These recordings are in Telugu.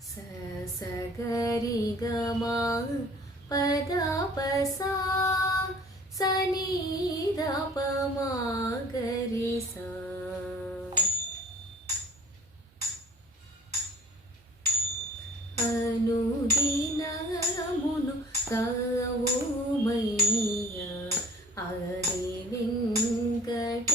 ಸ ಸ ಗರಿ ಗ ಮ ಪದ ಪ ಸಾ ಸ ನೀ ದ ಪ ಮ ಗರಿ ಸ. అనుదినమును కావుమయ్య హరి వెంకటేశ్వర.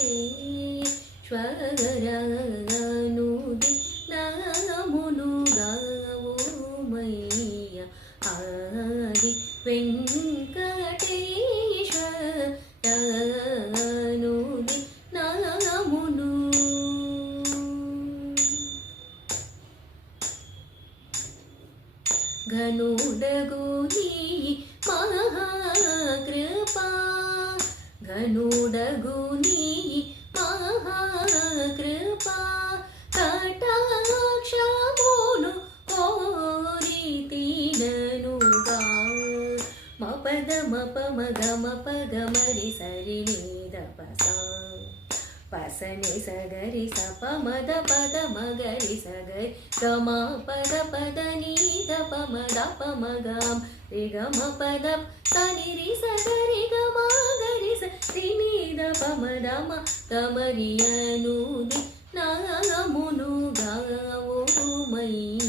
అనుదినమును కావుమయ్య హరి వెంకటేశ్వర. అనుదినమును ఘనుడగు నీ మహాకృపా. ఘనుడగు నీ మహాకృపా. కటాక్షమును కోరితిననుగా. మపద మప మగ మప గమరి సరి నీద పసా. పసని సగరి సప మద పద మగరి సగరి గమ పద పద నీద పమ ద పమ గం రి గమ పద సని రి సగరి గమ గరి సరి నీద పమ దమ గమరియను ది నామును గావో మై.